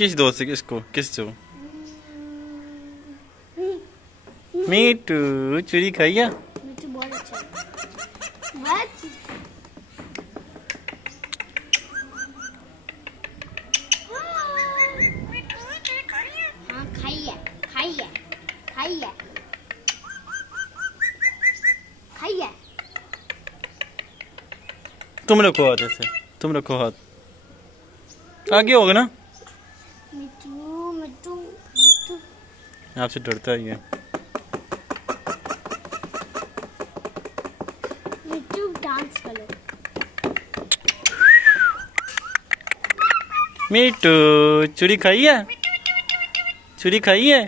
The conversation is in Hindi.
किस दो से इसको किस दो। मीठू चूड़ी खाइया। मिठू बहुत अच्छा हाँ खाइए खाइए खाइए खाइए। तुम रखो हाथ ऐसे, तुम रखो हाथ आगे होगा ना। मिठू मिठू मिठू आपसे डरता ही है। मिठू डांस करो। मीठू चूड़ी खाई है, चूड़ी खाई है।